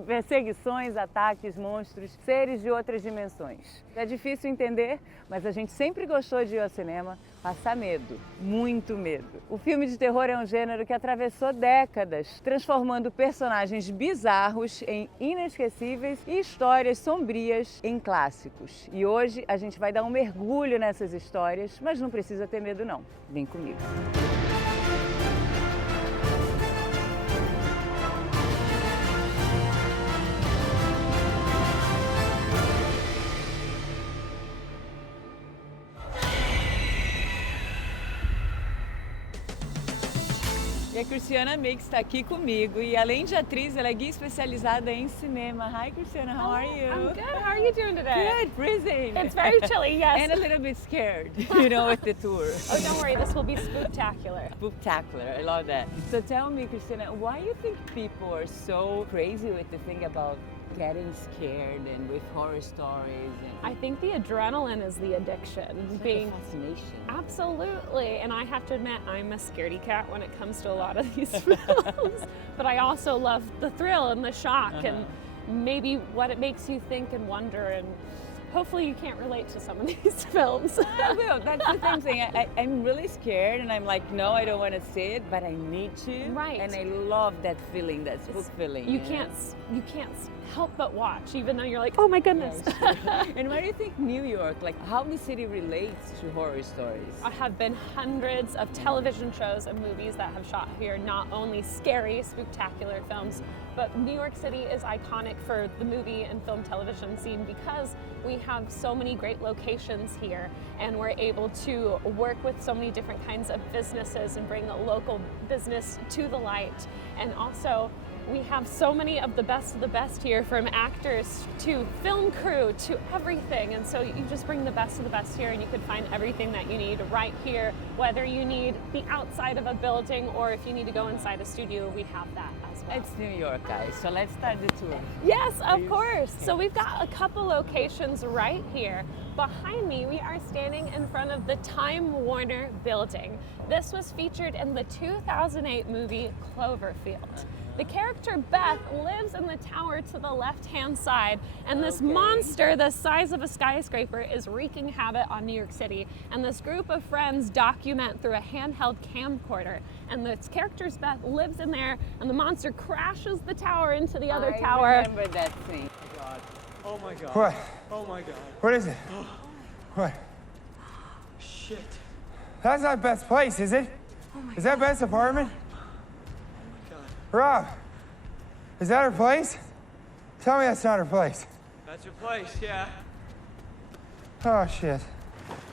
Perseguições, ataques, monstros, seres de outras dimensões. É difícil entender, mas a gente sempre gostou de ir ao cinema passar medo, muito medo. O filme de terror é um gênero que atravessou décadas, transformando personagens bizarros em inesquecíveis e histórias sombrias em clássicos. E hoje a gente vai dar um mergulho nessas histórias, mas não precisa ter medo não. Vem comigo. E a Cristiana Mix está aqui comigo e além de atriz, ela é guia especializada em cinema. Hi Cristiana, how are you? I'm good. How are you doing today? Good, freezing. It's very chilly, yes. And a little bit scared, you know, with the tour. Oh, don't worry, this will be spooktacular. Spooktacular, I love that. So tell me, Cristiana, why you think people are so crazy with the thing about getting scared and with horror stories? And I think the adrenaline is the addiction. it's like a fascination. Absolutely. And I have to admit, I'm a scaredy cat when it comes to a lot of these films. But I also love the thrill and the shock and maybe what it makes you think and wonder. And hopefully you can't relate to some of these films. I will. That's the thing. I'm really scared, and I'm like, no, I don't want to see it, but I need to. Right. And I love that feeling, that spook feeling. You can't help but watch, even though you're like, oh my goodness. And why do you think New York, like how the city relates to horror stories? I have been hundreds of television shows and movies that have shot here, not only scary, spectacular films, but New York City is iconic for the movie and film television scene because we have so many great locations here and we're able to work with so many different kinds of businesses and bring a local business to the light. And also, we have so many of the best here, from actors to film crew to everything. And so you just bring the best of the best here and you can find everything that you need right here, whether you need the outside of a building or if you need to go inside a studio, we have that as well. It's New York, guys, so let's start the tour. Yes, of course. So we've got a couple locations right here. Behind me, we are standing in front of the Time Warner building. This was featured in the 2008 movie Cloverfield. The character Beth lives in the tower to the left-hand side, and this monster the size of a skyscraper is wreaking havoc on New York City. And this group of friends document through a handheld camcorder. And this character's Beth lives in there, and the monster crashes the tower into the other tower. I remember that scene. Oh my god. What? Oh my god. What is it? What? Shit. That's not Beth's place, is it? Is that Beth's apartment? Rob, is that her place? Tell me that's not her place. That's your place, yeah. Oh, shit.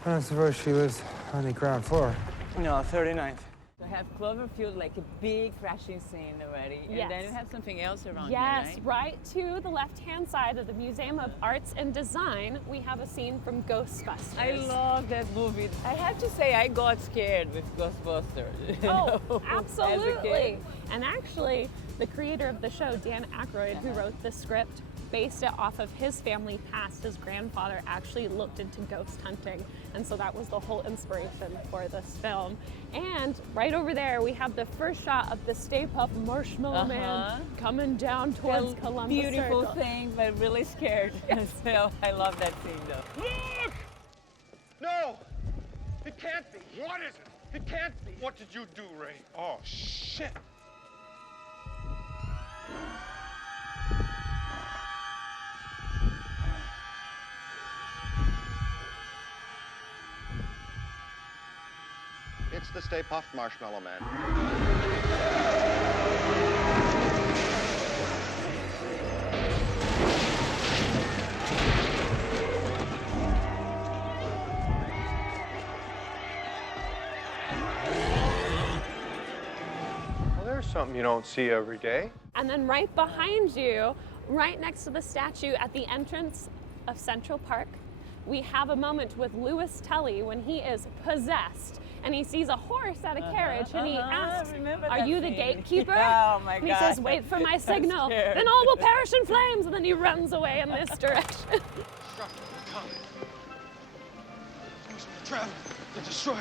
I don't suppose she lives on the ground floor. No, 39th. I have Cloverfield, like a big crashing scene already. Yes. And then you have something else around Yes, here, right to the left-hand side of the Museum of Arts and Design, we have a scene from Ghostbusters. I love that movie. I have to say, I got scared with Ghostbusters. you Oh, know, as a absolutely. kid. And actually, the creator of the show, Dan Aykroyd, who wrote the script, based it off of his family past. His grandfather actually looked into ghost hunting, and so that was the whole inspiration for this film. And right over there, we have the first shot of the Stay Puft Marshmallow Man coming down towards Columbus Beautiful Circle. thing, but really scared. So I love that scene, though. Look! No! It can't be. What is it? It can't be. What did you do, Ray? Oh, shit. It's the Stay Puft Marshmallow Man. Well, there's something you don't see every day. And then right behind you, right next to the statue at the entrance of Central Park, we have a moment with Louis Tully when he is possessed and he sees a horse at a carriage and he asks, are you the gatekeeper? Oh my and he God. says, wait for my signal, scared. then all will perish in flames, and then he runs away in this direction. Destructor, coming. Who's the traveler? The destroyer.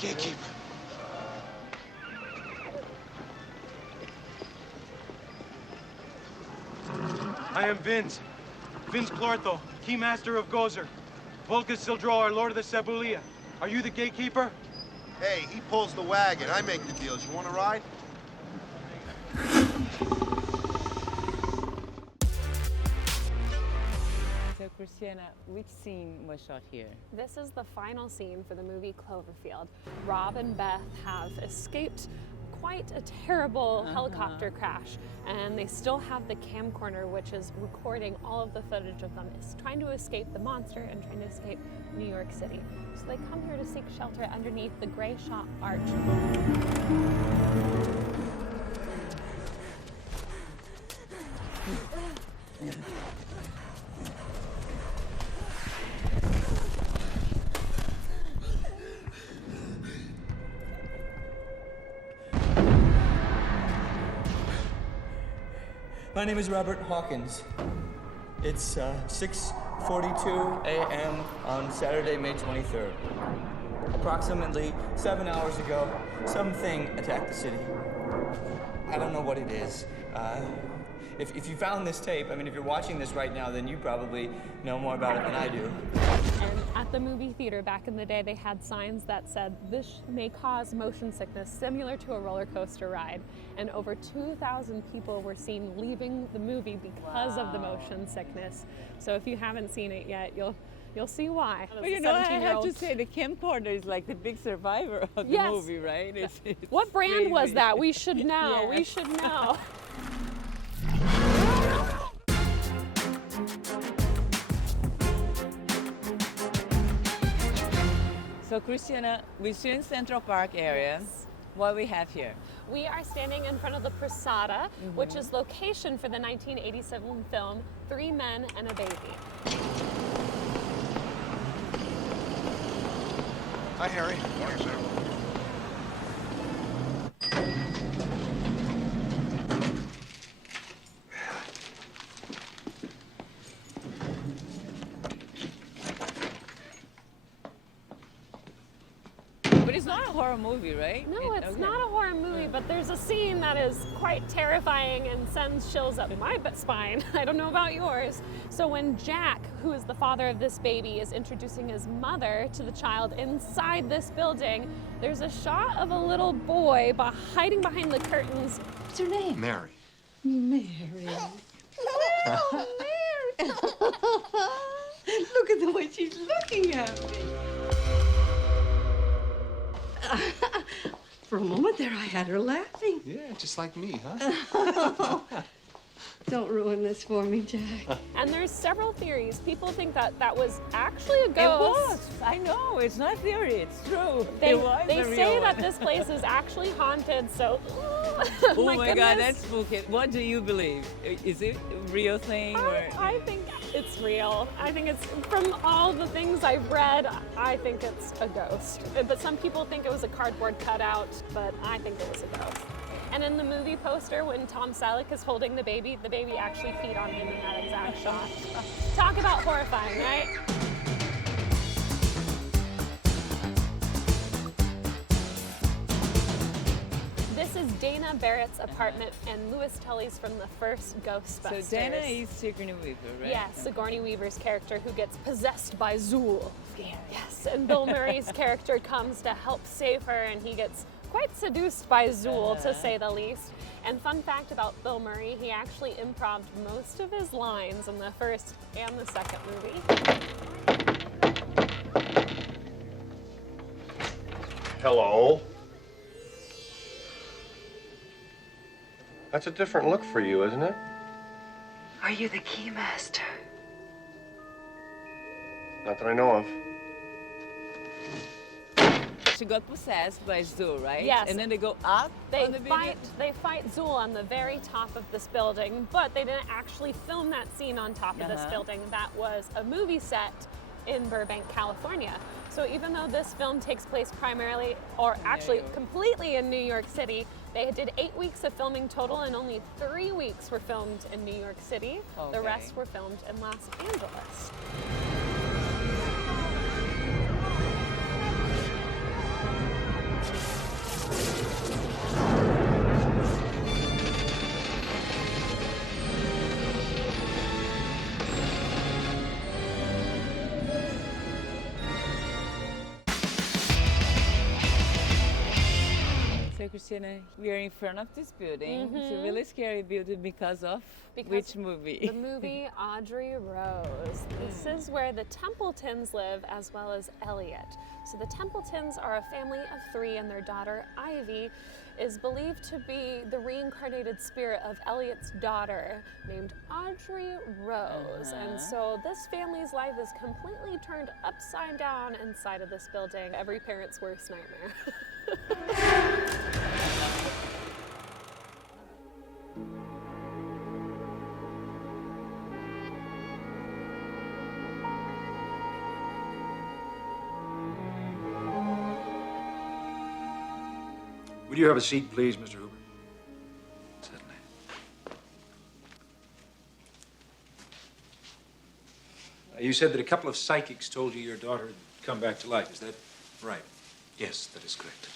Gatekeeper. I am Vince. Vince Clortho, Keymaster of Gozer. Volca Sildro, our Lord of the Sabulia. Are you the gatekeeper? Hey, he pulls the wagon. I make the deals. You want to ride? So, Christiana, which scene was shot here? This is the final scene for the movie Cloverfield. Rob and Beth have escaped quite a terrible helicopter crash, and they still have the camcorder, which is recording all of the footage of them trying to escape the monster and trying to escape New York City. So they come here to seek shelter underneath the Gray Shot Arch. My name is Robert Hawkins. It's 6:42 a.m. on Saturday, May 23rd. Approximately 7 hours ago, something attacked the city. I don't know what it is. If you found this tape, I mean, if you're watching this right now, then you probably know more about it than I do. And at the movie theater back in the day, they had signs that said, "This may cause motion sickness similar to a roller coaster ride." And over 2,000 people were seen leaving the movie because of the motion sickness. So if you haven't seen it yet, you'll see why. Well, you know, I have to say the camcorder is like the big survivor of the Yes. movie, right? It's What brand was crazy. that? We should know. We Yes. should know. So, Christiana, we're still in Central Park area. What we have here? We are standing in front of the Prasada, which is location for the 1987 film 3 Men and a Baby. Hi, Harry. Morning, sir. But it's not a horror movie, right? No, it's okay. not a horror movie, but there's a scene that is quite terrifying and sends chills up my spine. I don't know about yours. So when Jack, who is the father of this baby, is introducing his mother to the child inside this building, there's a shot of a little boy hiding behind the curtains. What's her name? Mary. Mary. Oh, Mary. Look at the way she's looking at me. For a moment there, I had her laughing. Yeah, just like me, huh? Don't ruin this for me, Jack. And there's several theories. People think that that was actually a ghost. It was. I know. It's not theory. It's true. They, it was they a real say one. that this place is actually haunted, so Oh my God, goodness. that's spooky. What do you believe? Is it a real thing or? I think it's real. I think it's, from all the things I've read, I think it's a ghost. But some people think it was a cardboard cutout, but I think it was a ghost. And in the movie poster, when Tom Selleck is holding the baby actually peed on him in that exact shot. Talk about horrifying, right? This is Dana Barrett's apartment and Louis Tully's from the first Ghostbusters. So Dana is Sigourney Weaver, right? Yes, Sigourney Weaver's character who gets possessed by Zool. Yes, and Bill Murray's character comes to help save her, and he gets quite seduced by Zool, to say the least. And fun fact about Bill Murray, he actually improv'd most of his lines in the first and the second movie. Hello. That's a different look for you, isn't it? Are you the keymaster? Not that I know of. She got possessed by Zool, right? Yes. And then they go up on the building? They fight Zool on the very top of this building, but they didn't actually film that scene on top of this building. That was a movie set in Burbank, California. So even though this film takes place primarily, or actually completely in New York City, they did 8 weeks of filming total, and only 3 weeks were filmed in New York City. Okay. The rest were filmed in Los Angeles. So, Christina, we are in front of this building. It's a really scary building because of which movie? The movie Audrey Rose. This is where the Templetons live, as well as Elliot. So the Templetons are a family of 3, and their daughter Ivy is believed to be the reincarnated spirit of Elliot's daughter, named Audrey Rose. And so this family's life is completely turned upside down inside of this building. Every parent's worst nightmare. Would you have a seat, please, Mr. Hooper? Certainly. You said that a couple of psychics told you your daughter had come back to life. Is that right? Yes, that is correct.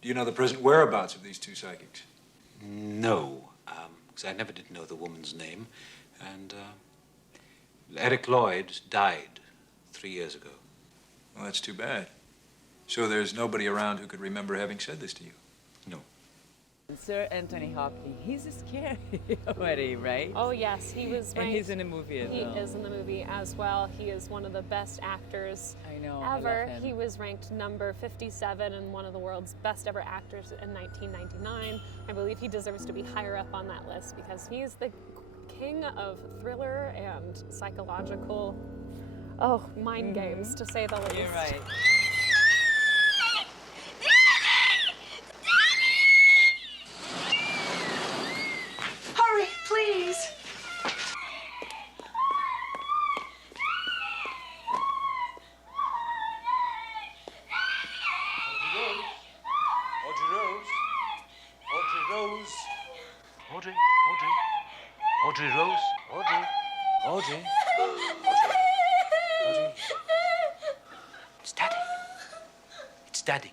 Do you know the present whereabouts of these 2 psychics? No, because I never did know the woman's name. And Eric Lloyd died 3 years ago. Well, that's too bad. So there's nobody around who could remember having said this to you? No. Sir Anthony Hopkins, he's scary already, right? Oh yes, he was ranked. And he's in the movie as well. He is in the movie as well. He is one of the best actors I ever. love him. He was ranked number 57 and one of the world's best ever actors in 1999. I believe he deserves to be higher up on that list because he is the king of thriller and psychological, mind games, to say the least. You're right. Hurry, please. Audrey Rose. Audrey Rose. Audrey, Audrey. Audrey Rose. Audrey. Audrey. Audrey. It's Daddy. It's Daddy.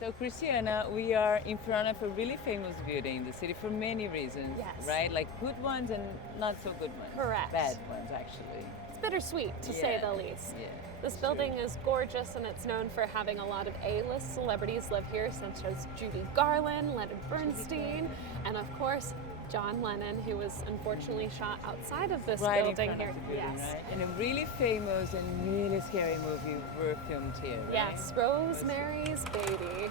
So, Christiana, we are in front of a really famous building in the city for many reasons, Yes. right? Like good ones and not so good ones. Correct. Bad ones, actually. It's bittersweet, to say the least. Yeah. This building is gorgeous, and it's known for having a lot of A-list celebrities live here, such as Judy Garland, Leonard Bernstein, and of course, John Lennon, who was unfortunately shot outside of this Right in building front here. of the building, Yes. right? And a really famous and really scary movie were filmed here, right? Yes, Rosemary's Baby.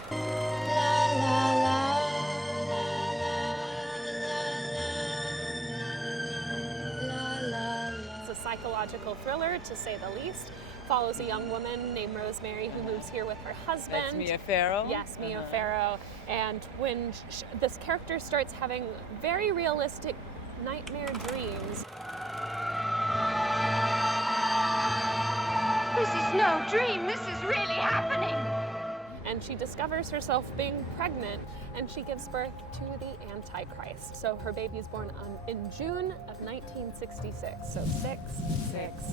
It's a psychological thriller, to say the least. Follows a young woman named Rosemary who moves here with her husband. That's Mia Farrow? Yes, Mia Farrow. And when this character starts having very realistic nightmare dreams. This is no dream. This is really happening. And she discovers herself being pregnant, and she gives birth to the Antichrist. So her baby is born in June of 1966. So 666.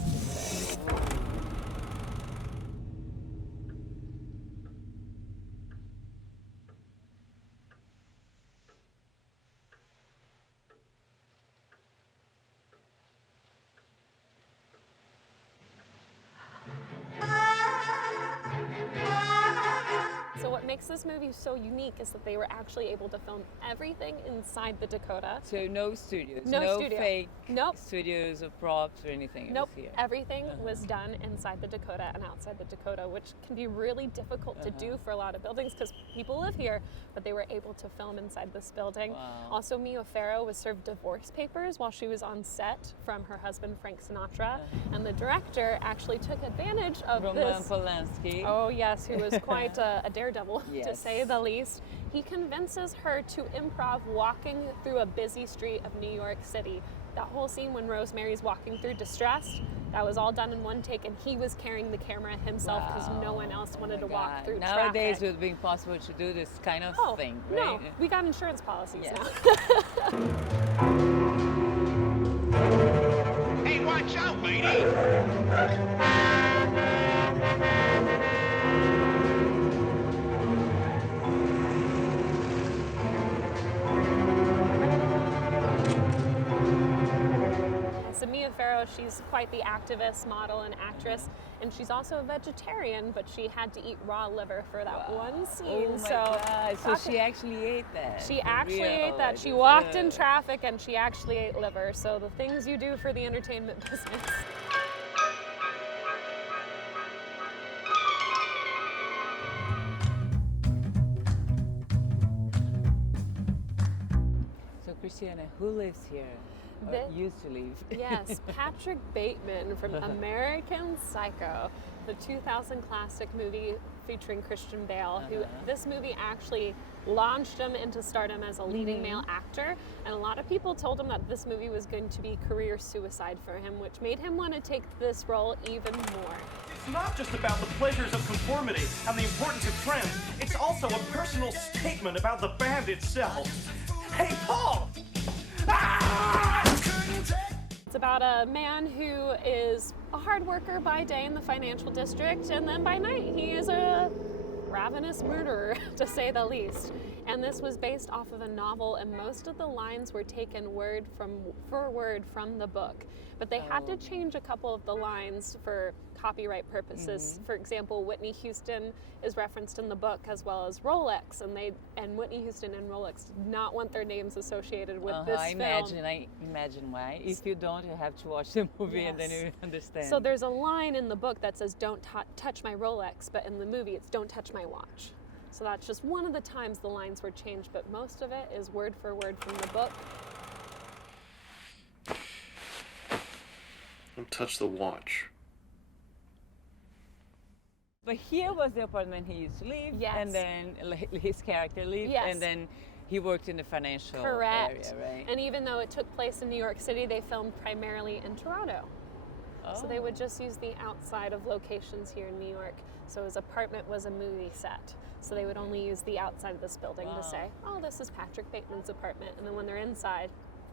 So what makes this movie so unique is that they were actually able to film everything inside the Dakota. So no studios, No studio. fake Nope. studios or props or anything. It Nope, was here. everything was done inside the Dakota and outside the Dakota, which can be really difficult to do for a lot of buildings because people live here, but they were able to film inside this building. Wow. Also, Mia Farrow was served divorce papers while she was on set from her husband, Frank Sinatra, and the director actually took advantage of Roman this. Polanski. Oh yes, who was quite a daredevil, to Yes. say the least. He convinces her to improv walking through a busy street of New York City. That whole scene when Rosemary's walking through distressed, that was all done in one take, and he was carrying the camera himself because no one else wanted to walk God. through Nowadays, traffic. it would be impossible to do this kind of thing, No, right? we got insurance policies Yes. now. Hey, watch out, lady! So Mia Farrow She's quite the activist, model, and actress. And she's also a vegetarian, but she had to eat raw liver for that one scene. Oh my God. So she actually ate that. She actually For real, ate that. like, She walked in traffic and she actually ate liver. So the things you do for the entertainment business. So Christiana, who lives here? Or used to live? Yes, Patrick Bateman from American Psycho, the 2000 classic movie featuring Christian Bale, who this movie actually launched him into stardom as a leading male actor, and a lot of people told him that this movie was going to be career suicide for him, which made him want to take this role even more. It's not just about the pleasures of conformity and the importance of trends, it's also a personal statement about the band itself. Hey, Paul! It's about a man who is a hard worker by day in the financial district, and then by night he is a ravenous murderer, to say the least. And this was based off of a novel, and most of the lines were taken word for word from the book. But they had to change a couple of the lines for copyright purposes. For example, Whitney Houston is referenced in the book, as well as Rolex, and Whitney Houston and Rolex did not want their names associated with this film. I imagine why. If you don't, you have to watch the movie and then you understand. So there's a line in the book that says, "Don't touch my Rolex," but in the movie it's "Don't touch my watch." So that's just one of the times the lines were changed, but most of it is word for word from the book. Don't touch the watch. But here was the apartment he used to live, and then his character lived, and then he worked in the financial area, right? And even though it took place in New York City, they filmed primarily in Toronto. So they would just use the outside of locations here in New York. So his apartment was a movie set. So they would only use the outside of this building to say, oh, this is Patrick Bateman's apartment. And then when they're inside,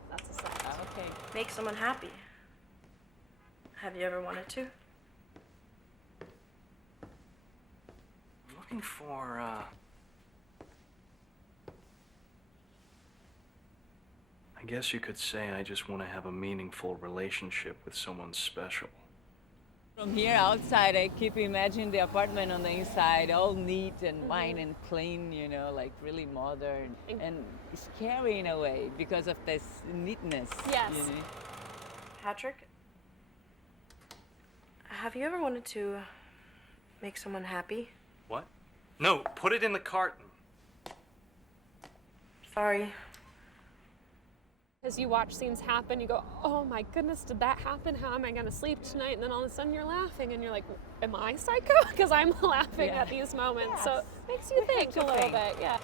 that's a set. Okay. Make someone happy. Have you ever wanted to? I'm looking for, I guess you could say I just want to have a meaningful relationship with someone special. From here outside, I keep imagining the apartment on the inside, all neat and fine and clean, you know, like really modern and scary in a way because of this neatness. Yes. You know? Patrick, have you ever wanted to make someone happy? What? No, put it in the carton. Sorry. As you watch scenes happen, you go, oh my goodness, did that happen? How am I going to sleep tonight? And then all of a sudden you're laughing and you're like, am I psycho? Because I'm laughing at these moments. So it makes you think a little bit, yeah.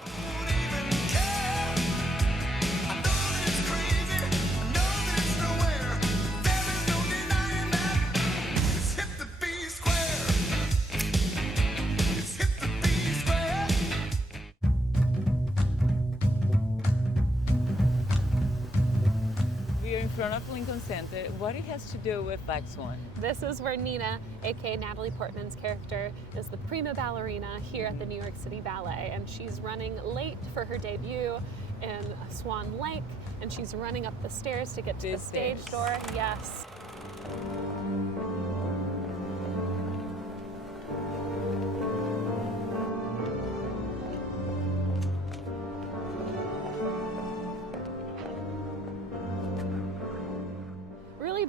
In front of Lincoln Center, what it has to do with Black Swan? This is where Nina, aka Natalie Portman's character, is the prima ballerina here at the New York City Ballet, and she's running late for her debut in Swan Lake, and she's running up the stairs to get to the stage door. Yes.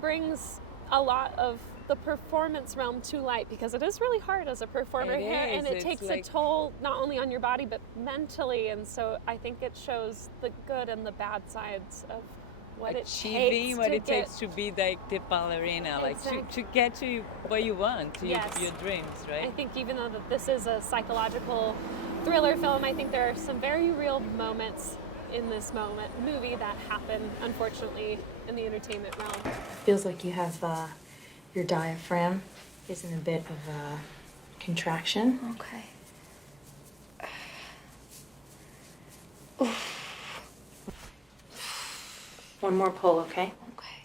Brings a lot of the performance realm to light because it is really hard as a performer here, and it takes a toll not only on your body but mentally, and so I think it shows the good and the bad sides of what it takes to be like the ballerina, like to get to what you want, to your dreams, right? I think even though that this is a psychological thriller film, I think there are some very real moments in this movie that happen, unfortunately, in the entertainment realm. Feels like you have your diaphragm is in a bit of a contraction. Okay. One more pull, okay? Okay.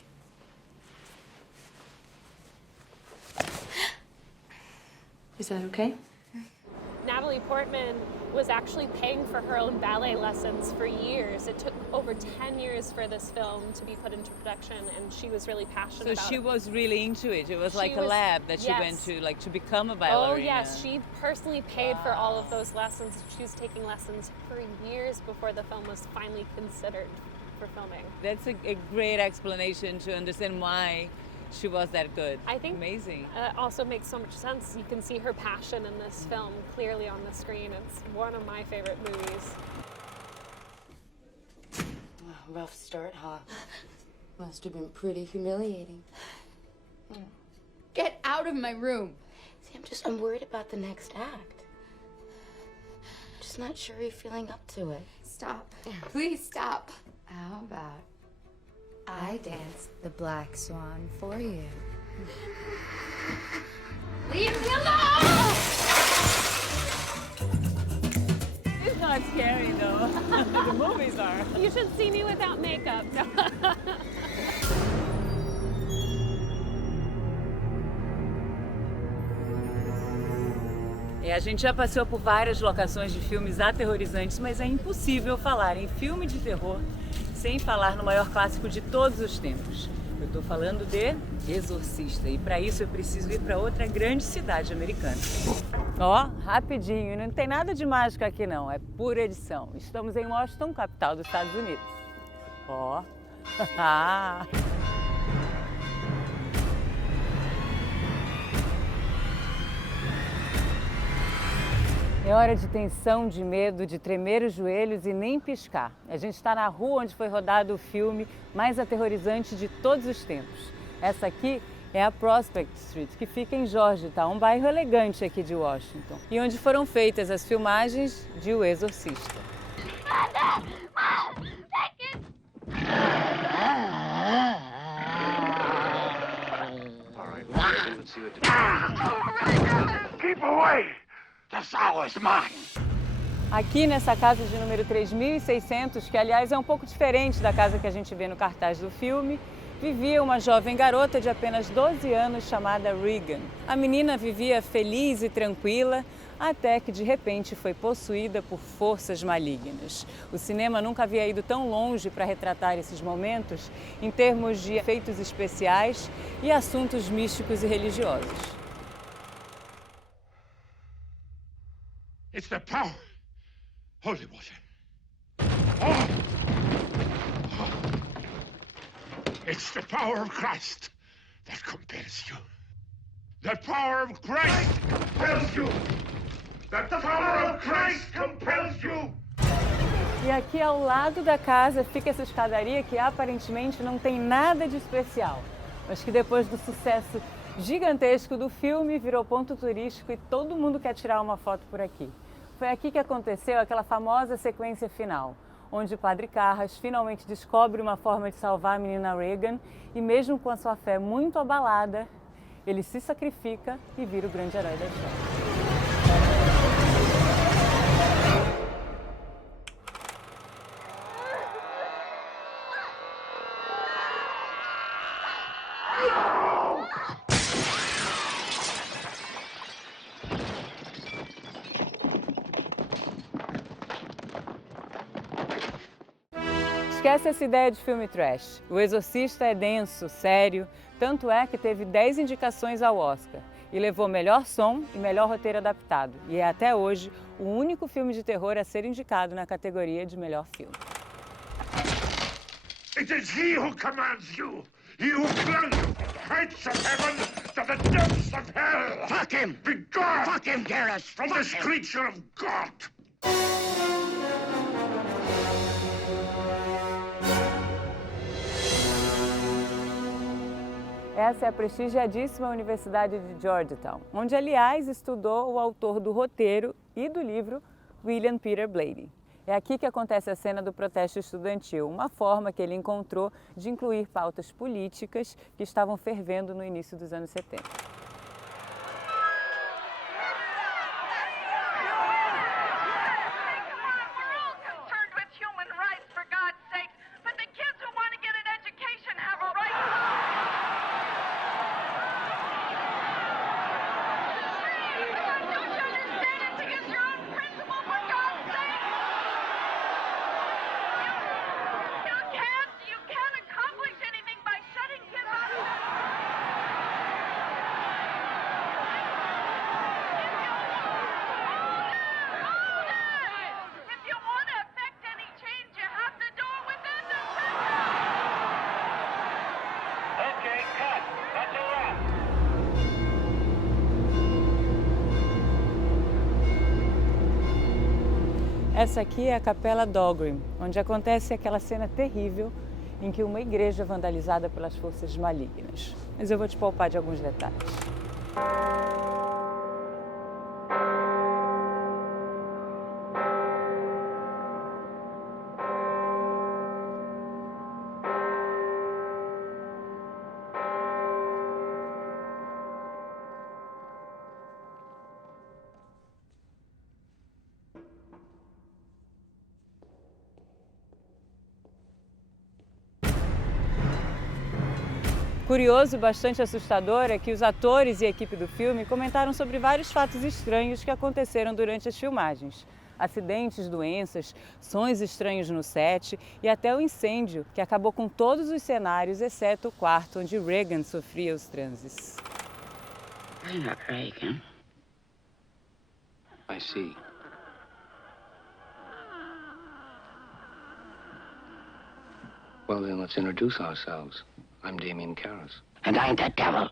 Is that okay? Natalie Portman was actually paying for her own ballet lessons for years. It took over 10 years for this film to be put into production, and she was really passionate about it. So she was really into it. It was like a lab that she went to, like to become a ballerina. Oh yes, she personally paid for all of those lessons. She was taking lessons for years before the film was finally considered for filming. That's a great explanation to understand why she was that good. I think amazing. It also makes so much sense. You can see her passion in this film clearly on the screen. It's one of my favorite movies. Oh, rough start, huh? Must have been pretty humiliating. Get out of my room. See, I'm worried about the next act. Just not sure you're feeling up to it. Stop. Please stop. How about I dance the Black Swan for you? Leave me alone! It's not scary though. The movies are. You should see me without makeup. A gente já passou por várias locações de filmes aterrorizantes, mas é impossível falar em filme de terror sem falar no maior clássico de todos os tempos. Eu estou falando de Exorcista, e para isso eu preciso ir para outra grande cidade americana. Ó, rapidinho, não tem nada de mágica aqui não, é pura edição. Estamos em Washington, capital dos Estados Unidos. Ó, É hora de tensão, de medo, de tremer os joelhos e nem piscar. A gente está na rua onde foi rodado o filme mais aterrorizante de todos os tempos. Essa aqui é a Prospect Street, que fica em Georgetown, um bairro elegante aqui de Washington, e onde foram feitas as filmagens de O Exorcista. Keep away! This hour is mine! Aqui nessa casa de número 3600, que aliás é um pouco diferente da casa que a gente vê no cartaz do filme, vivia uma jovem garota de apenas 12 anos chamada Regan. A menina vivia feliz e tranquila, até que de repente foi possuída por forças malignas. O cinema nunca havia ido tão longe para retratar esses momentos em termos de efeitos especiais e assuntos místicos e religiosos. It's the power. Holy water. Oh. It's the power of Christ that compels you. The power of Christ compels you. The power of Christ compels you. E aqui ao lado da casa fica essa escadaria que aparentemente não tem nada de especial, mas que depois do sucesso gigantesco do filme virou ponto turístico e todo mundo quer tirar uma foto por aqui. Foi aqui que aconteceu aquela famosa sequência final, onde o Padre Carras finalmente descobre uma forma de salvar a menina Regan e mesmo com a sua fé muito abalada, ele se sacrifica e vira o grande herói da história. Esquece essa ideia de filme trash. O Exorcista é denso, sério, tanto é que teve 10 indicações ao Oscar e levou melhor som e melhor roteiro adaptado. E é até hoje o único filme de terror a ser indicado na categoria de melhor filme. It is he who commands you. He who plunged the heights of heaven to the depths of hell. Fuck him! Be gone! Fuck him, Garrus! From this creature of God! Essa é a prestigiadíssima Universidade de Georgetown, onde, aliás, estudou o autor do roteiro e do livro, William Peter Blatty. É aqui que acontece a cena do protesto estudantil, uma forma que ele encontrou de incluir pautas políticas que estavam fervendo no início dos anos 70. Essa aqui é a Capela Dahlgren, onde acontece aquela cena terrível em que uma igreja é vandalizada pelas forças malignas. Mas eu vou te poupar de alguns detalhes. Curioso e bastante assustador é que os atores e a equipe do filme comentaram sobre vários fatos estranhos que aconteceram durante as filmagens. Acidentes, doenças, sons estranhos no set e até o incêndio, que acabou com todos os cenários, exceto o quarto onde Regan sofria os transes. I'm not Reagan. I see. Well, then let's introduce ourselves. I'm Damien Karras. And I'm the devil.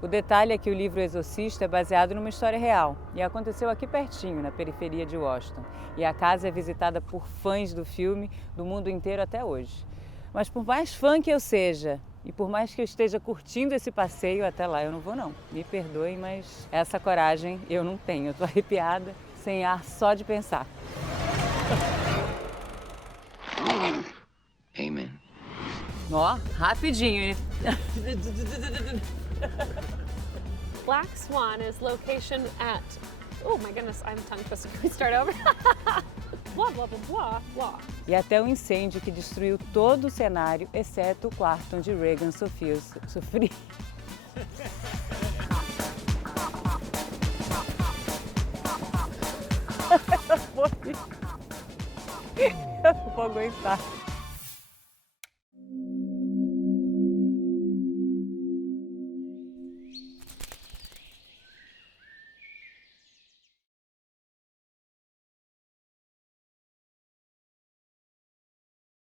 O detalhe é que o livro Exorcista é baseado numa história real e aconteceu aqui pertinho, na periferia de Washington. E a casa é visitada por fãs do filme do mundo inteiro até hoje. Mas por mais fã que eu seja e por mais que eu esteja curtindo esse passeio, até lá eu não vou não. Me perdoem, mas essa coragem eu não tenho. Eu tô arrepiada, sem ar só de pensar. Amen. Ó, rapidinho, hein? Black Swan is location at... Oh my goodness, I'm tongue twisted. Can we start over? Blah, blah, blah, blah, blah. E até o incêndio que destruiu todo o cenário, exceto o quarto onde Regan sofria. Eu não vou aguentar.